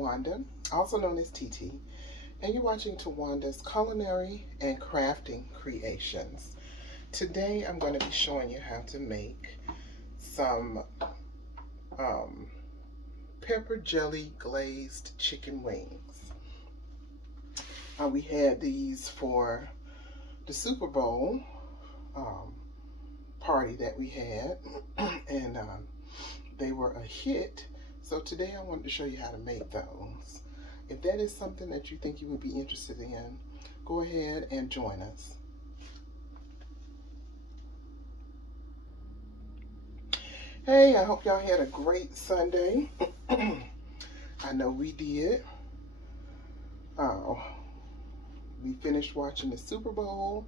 Tawanda, also known as TT, and you're watching Tawanda's Culinary and Crafting Creations. Today I'm going to be showing you how to make some pepper jelly glazed chicken wings. We had these for the Super Bowl party that we had, and they were a hit. So today I wanted to show you how to make those. If that is something that you think you would be interested in, go ahead and join us. Hey, I hope y'all had a great Sunday. I know we did. We finished watching the Super Bowl,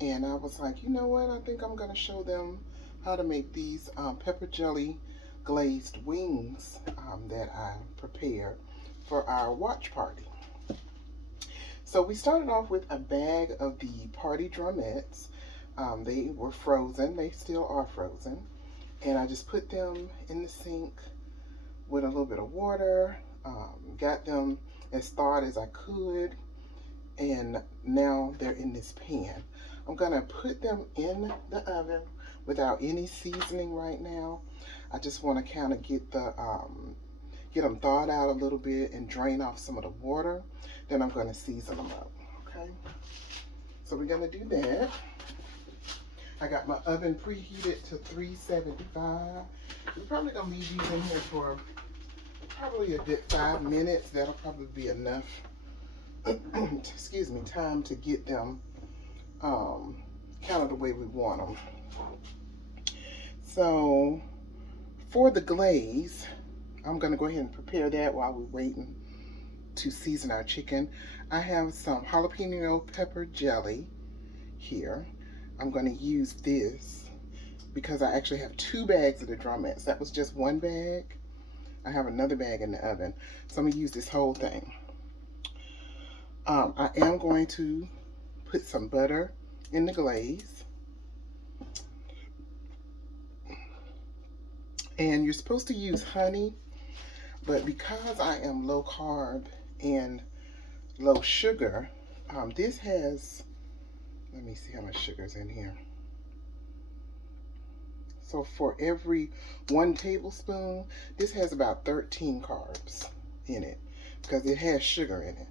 and I was like, you know what? I think I'm going to show them how to make these pepper jelly glazed wings that I prepared for our watch party. So we started off with a bag of the party drumettes. They were frozen. They still are frozen. And I just put them in the sink with a little bit of water, got them as thawed as I could, and now they're in this pan. I'm gonna put them in the oven without any seasoning right now. I just want to kind of get them thawed out a little bit and drain off some of the water. Then I'm going to season them up. Okay, so we're going to do that. I got my oven preheated to 375. We're probably going to leave these in here for probably a good 5 minutes. That'll probably be enough excuse me, time to get them kind of the way we want them. So for the glaze, I'm going to go ahead and prepare that while we're waiting to season our chicken. I have some jalapeno pepper jelly here. I'm going to use this because I actually have 2 bags of the drumettes. That was just 1 bag. I have another bag in the oven. So I'm going to use this whole thing. I am going to put some butter in the glaze. And you're supposed to use honey, but because I am low carb and low sugar, this has, let me see how much sugar is in here. So for every 1 tablespoon, this has about 13 carbs in it because it has sugar in it.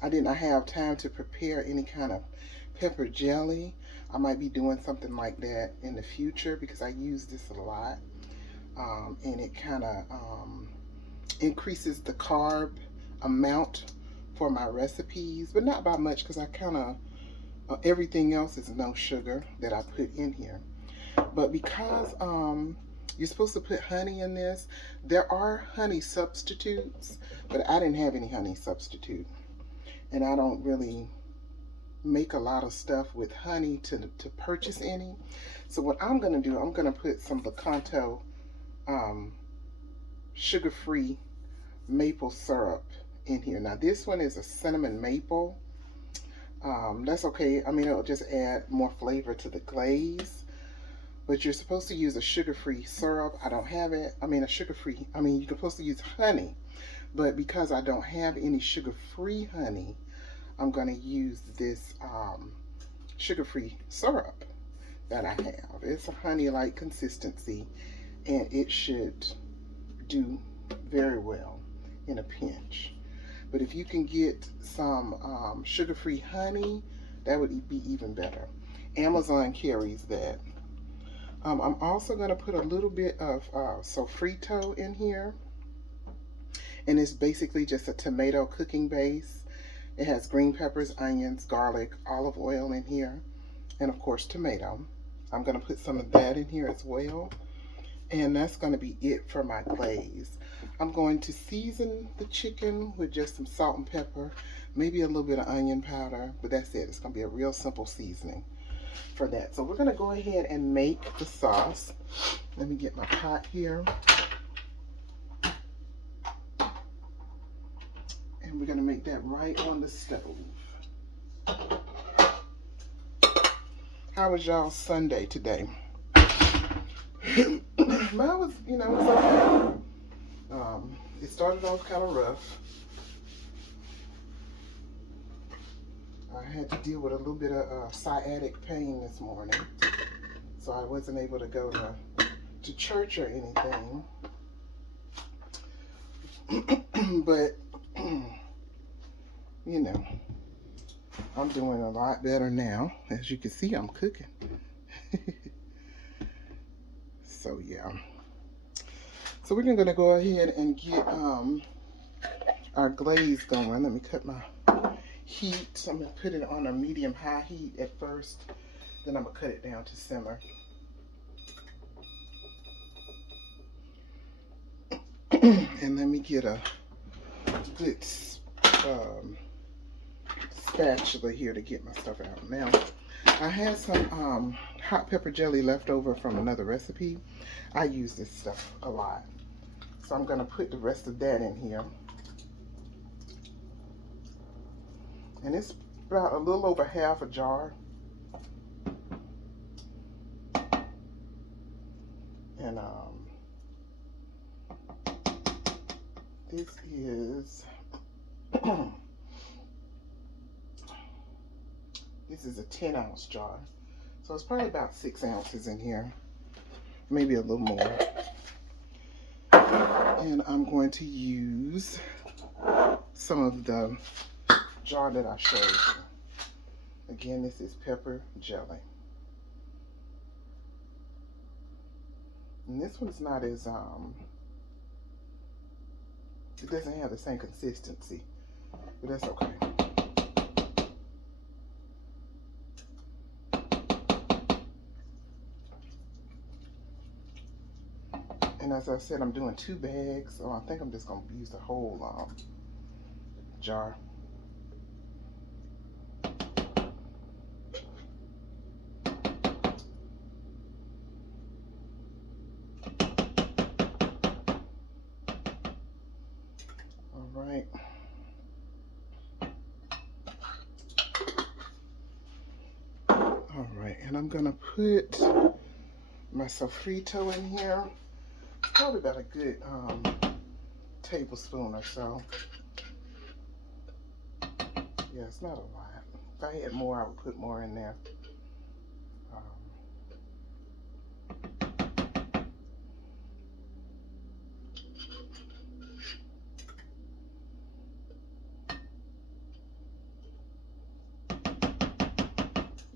I did not have time to prepare any kind of pepper jelly. I might be doing something like that in the future because I use this a lot. And it kind of increases the carb amount for my recipes, but not by much because I kind of, everything else is no sugar that I put in here. But because you're supposed to put honey in this, there are honey substitutes, but I didn't have any honey substitute. And I don't really make a lot of stuff with honey to purchase any. So what I'm going to do, I'm going to put some Lakanto sugar-free maple syrup in here. Now this one is a cinnamon maple. That's okay. I mean, it'll just add more flavor to the glaze. But you're supposed to use a sugar-free syrup. I don't have it. I mean, you're supposed to use honey. But because I don't have any sugar-free honey, I'm going to use this sugar-free syrup that I have. It's a honey-like consistency, and it should do very well in a pinch. But if you can get some sugar-free honey, that would be even better. Amazon carries that. I'm also going to put a little bit of sofrito in here. And it's basically just a tomato cooking base. It has green peppers, onions, garlic, olive oil in here, and of course tomato. I'm going to put some of that in here as well. And that's going to be it for my glaze. I'm going to season the chicken with just some salt and pepper, maybe a little bit of onion powder, but that's it. It's going to be a real simple seasoning for that. So we're going to go ahead and make the sauce. Let me get my pot here. And we're going to make that right on the stove. How was y'all's Sunday today? Mine was, it was okay. It started off kind of rough. I had to deal with a little bit of sciatic pain this morning, so I wasn't able to go to church or anything. But, you know, I'm doing a lot better now. As you can see, I'm cooking. So, yeah. So we're going to go ahead and get our glaze going. Let me cut my heat. I'm going to put it on a medium-high heat at first. Then I'm going to cut it down to simmer. And let me get a good spatula here to get my stuff out. Now, I had some hot pepper jelly left over from another recipe. I use this stuff a lot. So I'm going to put the rest of that in here. And it's about a little over half a jar. And this is this is a 10-ounce jar. So it's probably about 6 ounces in here. Maybe a little more. And I'm going to use some of the jar that I showed you. Again, this is pepper jelly. And this one's not as, it doesn't have the same consistency, but that's okay. And as I said, I'm doing 2 bags, so I think I'm just going to use the whole jar. All right. All right, and I'm going to put my sofrito in here. Probably about a good tablespoon or so. Yeah, it's not a lot. If I had more, I would put more in there.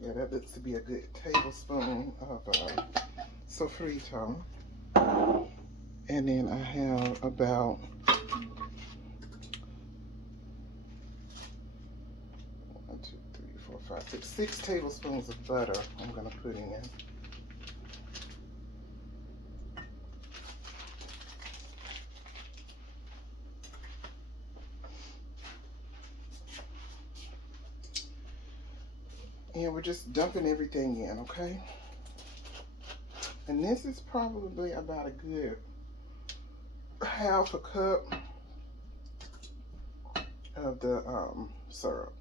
Yeah, that looks to be a good tablespoon of sofrito. And then I have about 6 tablespoons of butter I'm going to put in. And we're just dumping everything in, okay? And this is probably about a good half a cup of the syrup.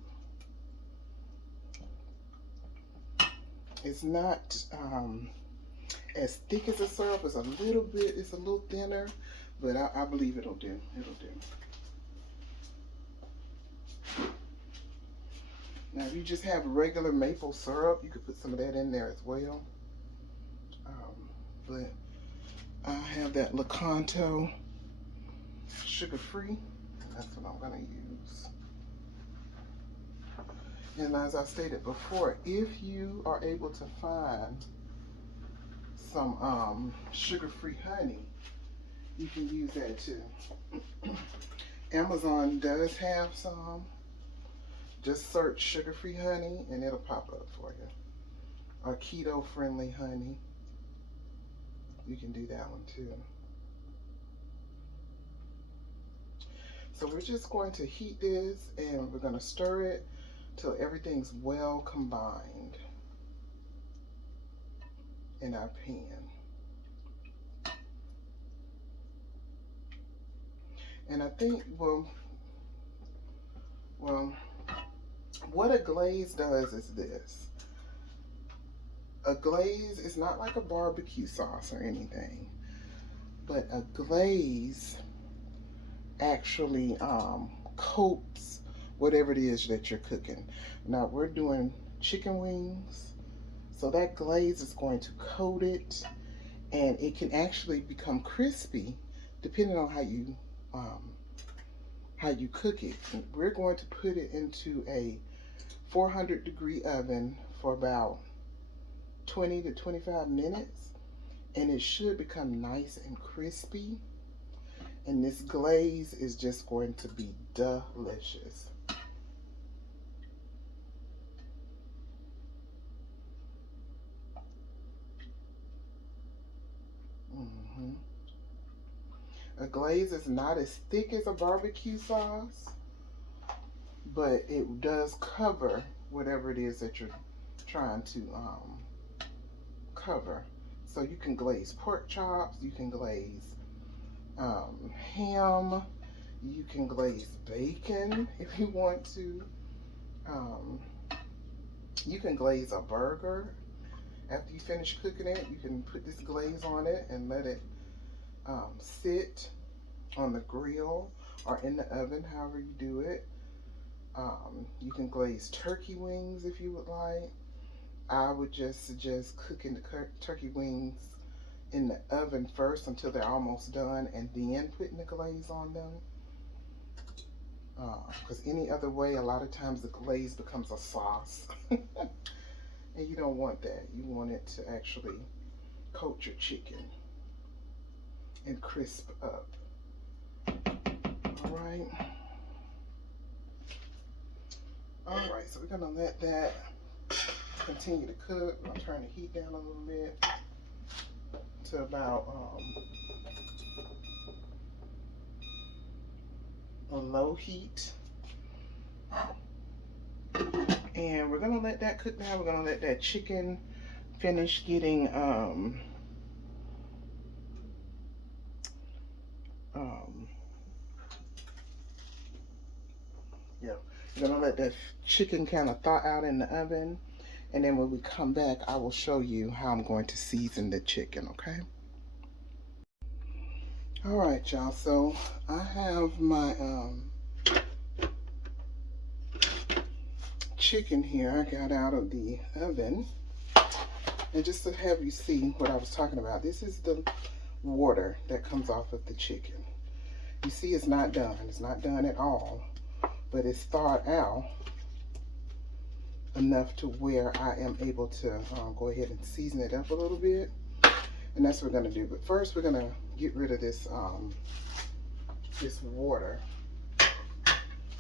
It's not as thick as the syrup. It's a little bit, it's a little thinner, but I believe it'll do. It'll do. Now, if you just have regular maple syrup, you could put some of that in there as well. But I have that Lakanto sugar-free. That's what I'm going to use. And as I stated before, if you are able to find some sugar-free honey, you can use that too. Amazon does have some. Just search sugar-free honey and it'll pop up for you. Or keto-friendly honey. You can do that one too. So we're just going to heat this and we're going to stir it till everything's well combined in our pan. And I think, well, what a glaze does is this. A glaze is not like a barbecue sauce or anything, but a glaze actually coats whatever it is that you're cooking. Now we're doing chicken wings, so that glaze is going to coat it, and it can actually become crispy depending on um, how you cook it. And we're going to put it into a 400-degree oven for about 20 to 25 minutes, and it should become nice and crispy. And this glaze is just going to be delicious. hmm A glaze is not as thick as a barbecue sauce, but it does cover whatever it is that you're trying to cover. So you can glaze pork chops, you can glaze ham, you can glaze bacon if you want to. Um, you can glaze a burger. After you finish cooking it, you can put this glaze on it and let it sit on the grill or in the oven, however you do it. You can glaze turkey wings if you would like. I would just suggest cooking the turkey wings in the oven first until they're almost done, and then putting the glaze on them. Because any other way, a lot of times the glaze becomes a sauce. And you don't want that. You want it to actually coat your chicken and crisp up. All right. All right, so we're gonna let that continue to cook. I'm gonna turn the heat down a little bit to about a low heat. And we're gonna let that cook now. We're gonna let that chicken finish getting yeah, we're gonna let that chicken kind of thaw out in the oven, and then when we come back, I will show you how I'm going to season the chicken. Okay. All right, y'all. So I have my chicken here. I got out of the oven, and just to have you see what I was talking about, this is the water that comes off of the chicken. You see, it's not done. It's not done at all, but it's thawed out enough to where I am able to go ahead and season it up a little bit, and that's what we're gonna do. But first, we're gonna get rid of this this water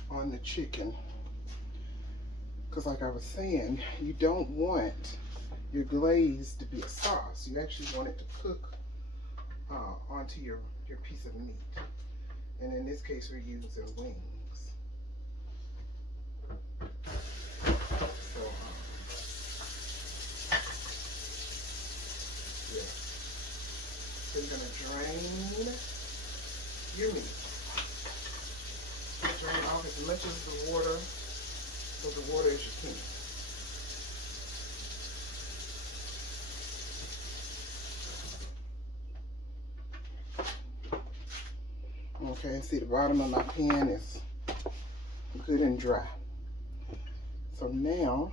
on the chicken, because like I was saying, you don't want your glaze to be a sauce. You actually want it to cook onto your piece of meat. And in this case, we're using wings. So, yeah. So you're gonna drain your meat. Drain off as much of the water, as you can. Okay, see the bottom of my pan is good and dry. So now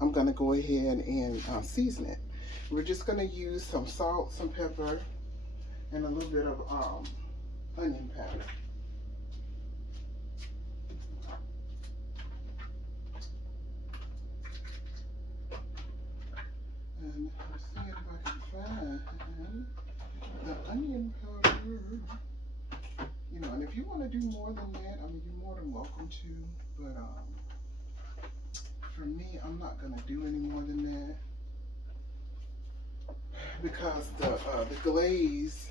I'm gonna go ahead and season it. We're just gonna use some salt, some pepper, and a little bit of onion powder. And let's see if I can find the onion powder. You know, and if you want to do more than that, I mean, you're more than welcome to. But for me, I'm not gonna do any more than that, because the glaze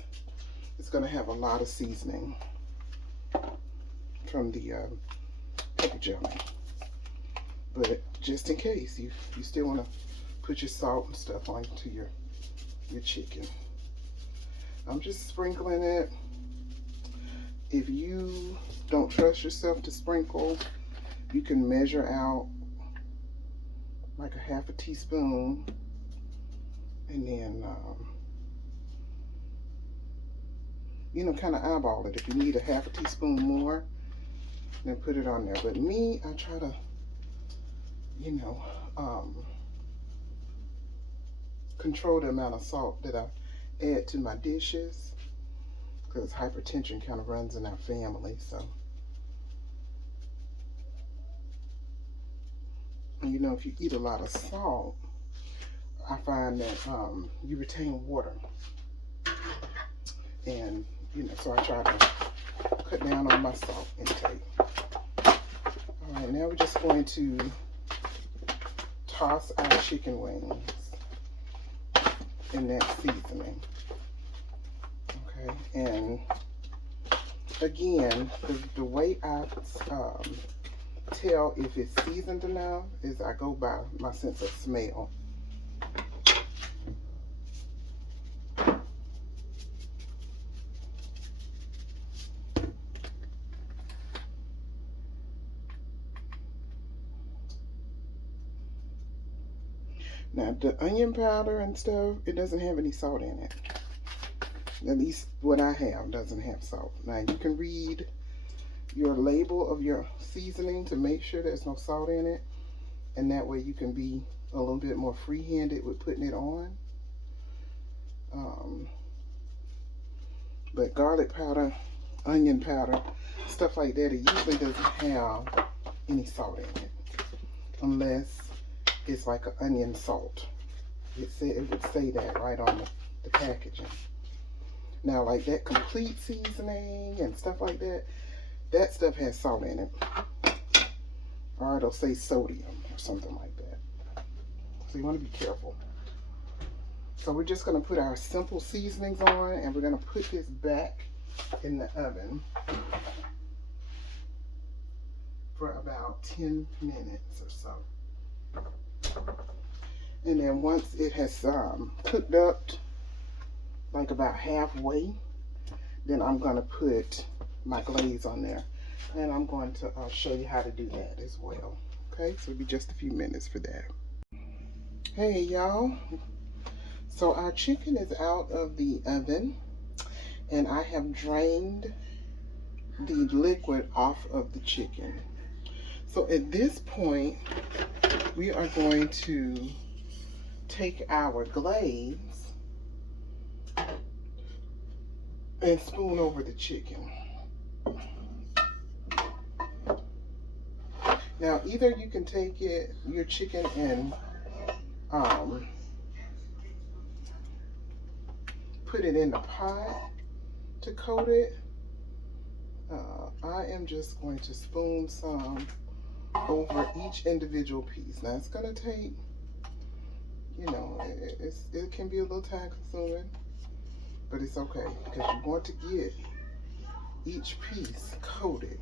is gonna have a lot of seasoning from the pepper jelly. But just in case, you still want to put your salt and stuff onto your chicken. I'm just sprinkling it. If you don't trust yourself to sprinkle, you can measure out like a half a teaspoon, and then you know, kind of eyeball it. If you need a half a teaspoon more, then put it on there. But me, I try to, you know, control the amount of salt that I add to my dishes, because hypertension kind of runs in our family. So, and you know, if you eat a lot of salt, I find that you retain water. And, you know, so I try to cut down on my salt intake. All right, now we're just going to toss our chicken wings in that seasoning. Okay, and again, the way I tell if it's seasoned enough is I go by my sense of smell. Now, the onion powder and stuff, it doesn't have any salt in it. At least what I have doesn't have salt. Now, you can read your label of your seasoning to make sure there's no salt in it. And that way you can be a little bit more free-handed with putting it on. But garlic powder, onion powder, stuff like that, it usually doesn't have any salt in it. Unless it's like an onion salt. It would say that right on the packaging. Now, like that complete seasoning and stuff like that, that stuff has salt in it. Or it'll say sodium or something like that. So you want to be careful. So we're just going to put our simple seasonings on, and we're going to put this back in the oven for about 10 minutes or so. And then once it has cooked up like about halfway, then I'm going to put my glaze on there. And I'm going to show you how to do that as well. Okay, so it'll be just a few minutes for that. Hey y'all, so our chicken is out of the oven, and I have drained the liquid off of the chicken. So at this point, we are going to take our glaze and spoon over the chicken. Now, either you can take your chicken and put it in the pot to coat it. I am just going to spoon some over each individual piece. Now, it's going to take, you know, it can be a little time consuming, but it's okay because you want to get each piece coated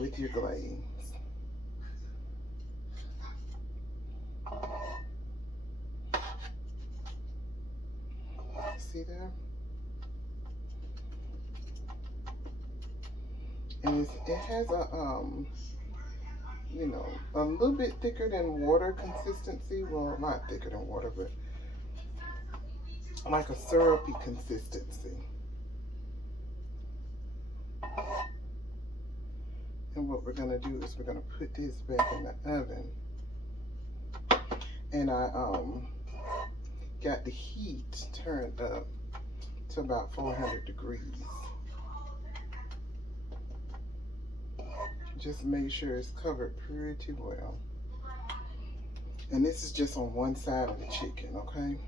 with your glaze. See there? And it has a you know, a little bit thicker than water consistency. Well, not thicker than water, but like a syrupy consistency. And what we're gonna do is we're gonna put this back in the oven. And I got the heat turned up to about 400 degrees. Just make sure it's covered pretty well. And this is just on one side of the chicken, okay?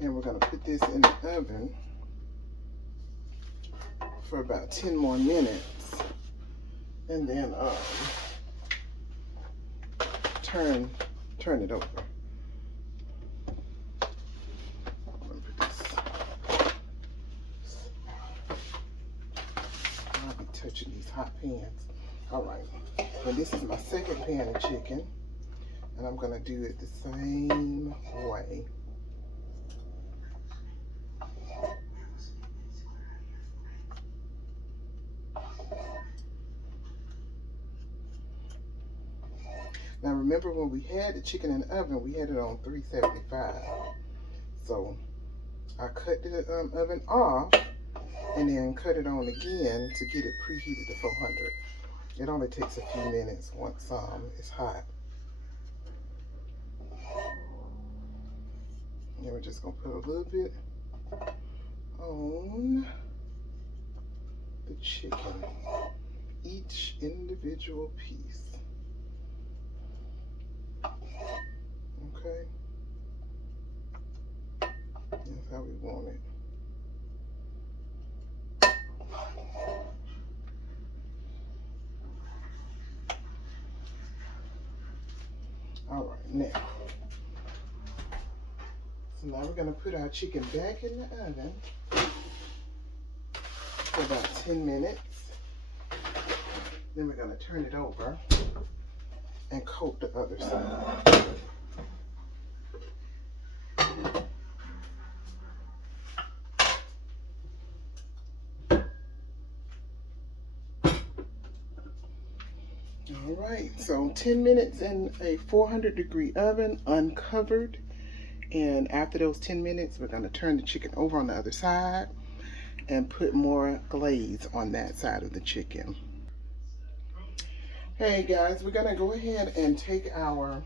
And we're gonna put this in the oven for about 10 more minutes. And then turn it over. Touching these hot pans. All right, and this is my second pan of chicken, and I'm gonna do it the same way. Now remember, when we had the chicken in the oven, we had it on 375. So I cut the oven off and then cut it on again to get it preheated to 400. It only takes a few minutes once it's hot. And we're just gonna put a little bit on the chicken, each individual piece. Okay, that's how we want it. All right, now, so now we're gonna put our chicken back in the oven for about 10 minutes. Then we're gonna turn it over and coat the other side. All right, so 10 minutes in a 400-degree oven, uncovered. And after those 10 minutes, we're gonna turn the chicken over on the other side and put more glaze on that side of the chicken. Hey guys, we're gonna go ahead and take our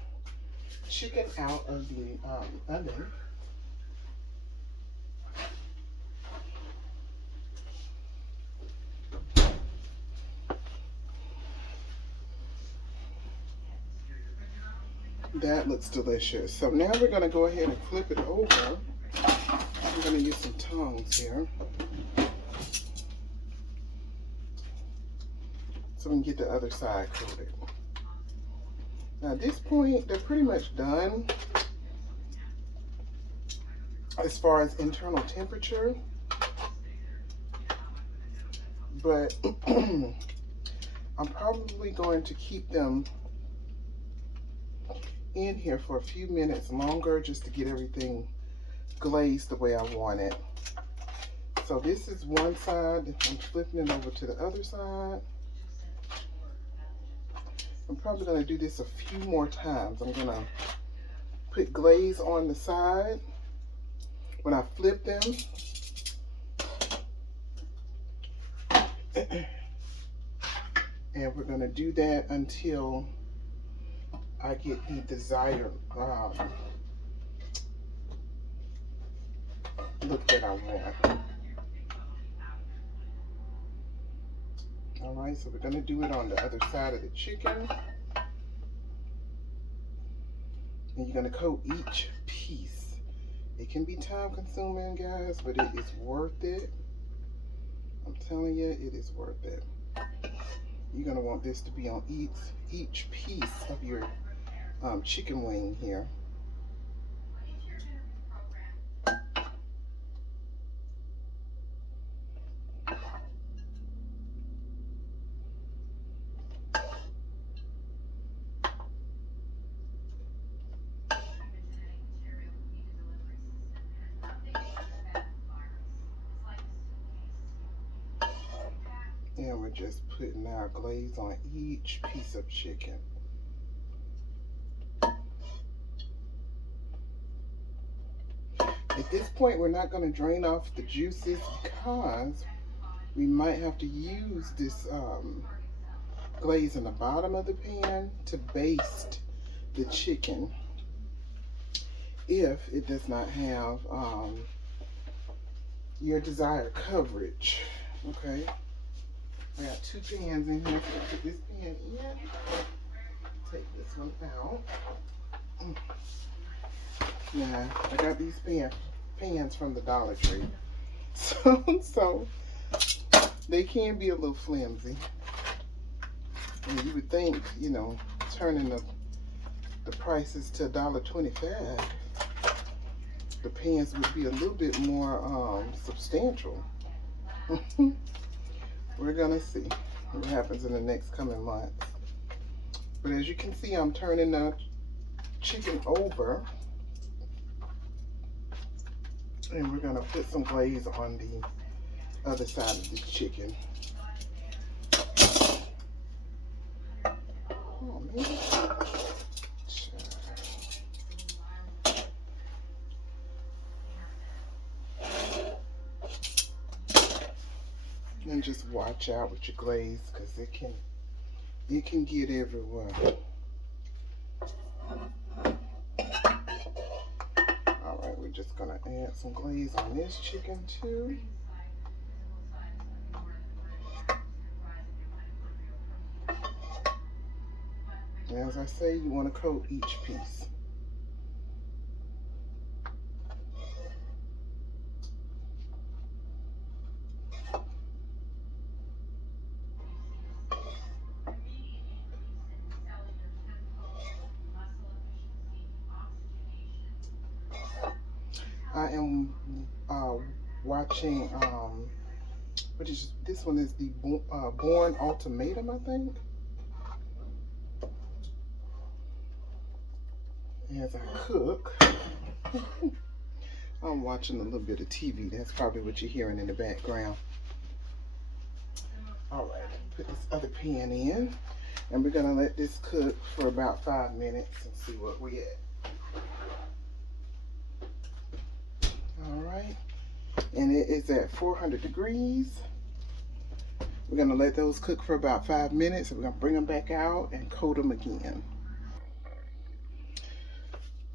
chicken out of the oven. That looks delicious. So now we're gonna go ahead and flip it over. I'm gonna use some tongs here so we can get the other side coated. Now at this point, they're pretty much done as far as internal temperature, but I'm probably going to keep them in here for a few minutes longer just to get everything glazed the way I want it. So this is one side. I'm flipping it over to the other side. I'm probably going to do this a few more times. I'm going to put glaze on the side when I flip them. And we're going to do that until I get the desired look that I want. All right, so we're gonna do it on the other side of the chicken. And you're gonna coat each piece. It can be time consuming, guys, but it is worth it. I'm telling you, it is worth it. You're gonna want this to be on each piece of your chicken wing here. And we're just putting our glaze on each piece of chicken. At this point, we're not going to drain off the juices because we might have to use this glaze in the bottom of the pan to baste the chicken if it does not have your desired coverage. Okay, I got two pans in here, so I'll put this pan in, take this one out. Now, I got these pans from the Dollar Tree, so they can be a little flimsy. And you would think, you know, turning the prices to $1.25, the pans would be a little bit more substantial. We're gonna see what happens in the next coming months. But as you can see, I'm turning the chicken over. And we're gonna put some glaze on the other side of the chicken. Oh man. And just watch out with your glaze because it can get everywhere. All right, we're just gonna add some glaze on this chicken too. And as I say, you want to coat each piece. I am watching, this one is the Born Ultimatum, I think. As I cook, I'm watching a little bit of TV. That's probably what you're hearing in the background. All right, put this other pan in, and we're gonna let this cook for about 5 minutes and see what we at. All right, and it is at 400 degrees. We're gonna let those cook for about 5 minutes, and we're gonna bring them back out and coat them again.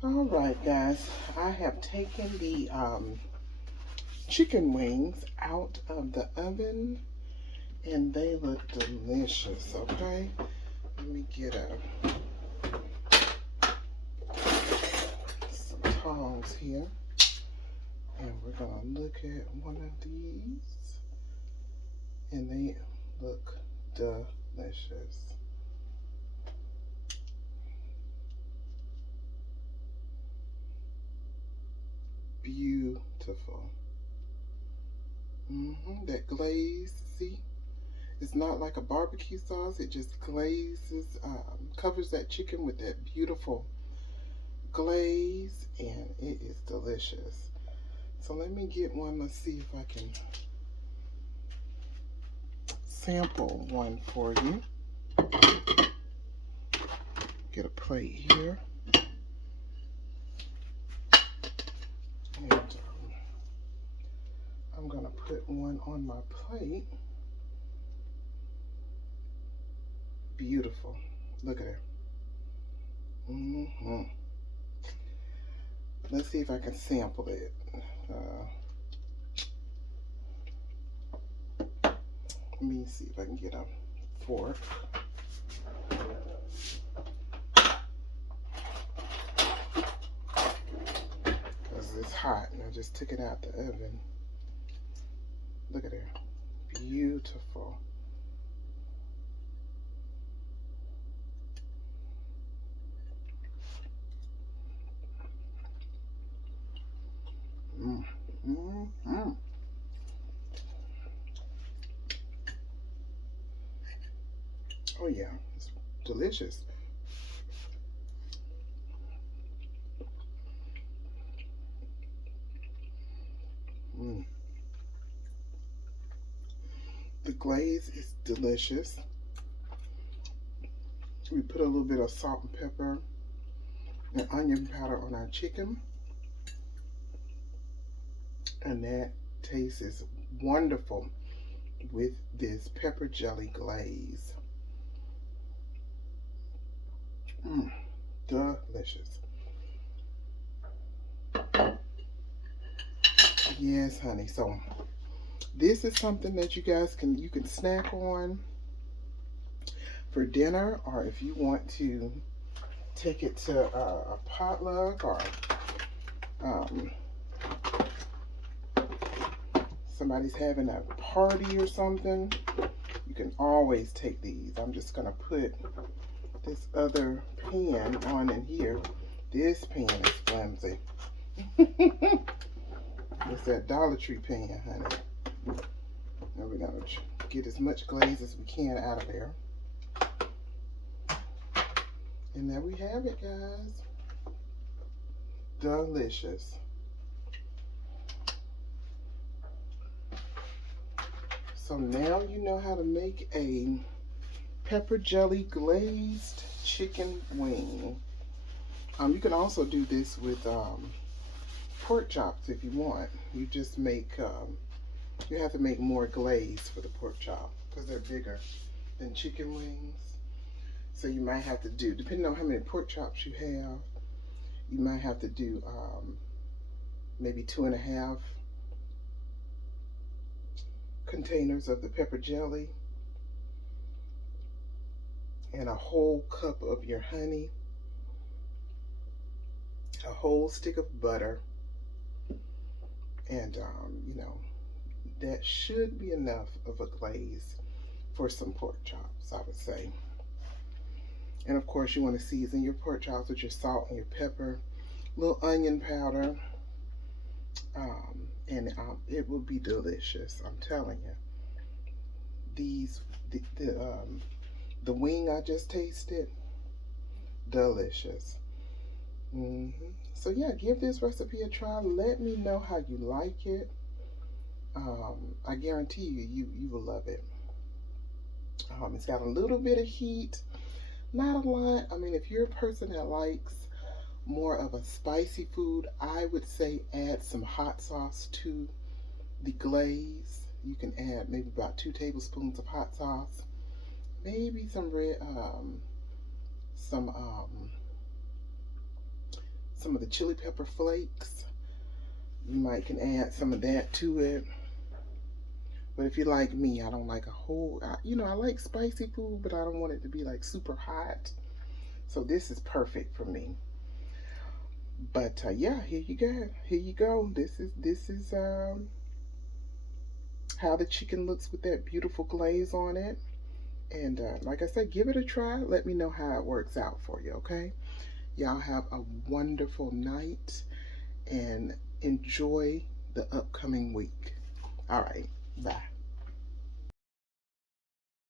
All right, guys, I have taken the chicken wings out of the oven, and they look delicious. Okay, let me get some tongs here. And we're gonna look at one of these, and they look delicious. Beautiful. That glaze, see? It's not like a barbecue sauce. It just glazes, covers that chicken with that beautiful glaze, and it is delicious. So let me get one. Let's see if I can sample one for you. Get a plate here. And I'm going to put one on my plate. Beautiful. Look at it. Let's see if I can sample it. Let me see if I can get a fork. Because it's hot and I just took it out the oven. Look at it. Beautiful. Oh yeah, it's delicious. The glaze is delicious. We put a little bit of salt and pepper and onion powder on our chicken, and that taste is wonderful with this pepper jelly glaze. Delicious. Yes, honey. So this is something that you guys can snack on for dinner, or if you want to take it to a potluck, or somebody's having a party or something, you can always take these. I'm just gonna put this other pan on in here. This pan is flimsy. It's that Dollar Tree pan, honey. And we're gonna get as much glaze as we can out of there. And there we have it, guys. Delicious. So now you know how to make a pepper jelly glazed chicken wing. You can also do this with pork chops if you want. You just make You have to make more glaze for the pork chop because they're bigger than chicken wings. So you might have to do, depending on how many pork chops you have, you might have to do maybe 2.5 containers of the pepper jelly and a whole cup of your honey, a whole stick of butter, and that should be enough of a glaze for some pork chops, I would say. And of course, you want to season your pork chops with your salt and your pepper, little onion powder, and it will be delicious. I'm telling you. The wing I just tasted, delicious. So yeah, give this recipe a try. Let me know how you like it. I guarantee you will love it. It's got a little bit of heat, not a lot. I mean, if you're a person that likes more of a spicy food, I would say add some hot sauce to the glaze. You can add maybe about 2 tablespoons of hot sauce, maybe some some some of the chili pepper flakes. You might can add some of that to it. But if you're like me, I don't like a whole, I like spicy food, but I don't want it to be like super hot. So this is perfect for me. But yeah, here you go. Here you go. This is how the chicken looks with that beautiful glaze on it. And like I said, give it a try. Let me know how it works out for you, okay? Y'all have a wonderful night and enjoy the upcoming week. All right, bye.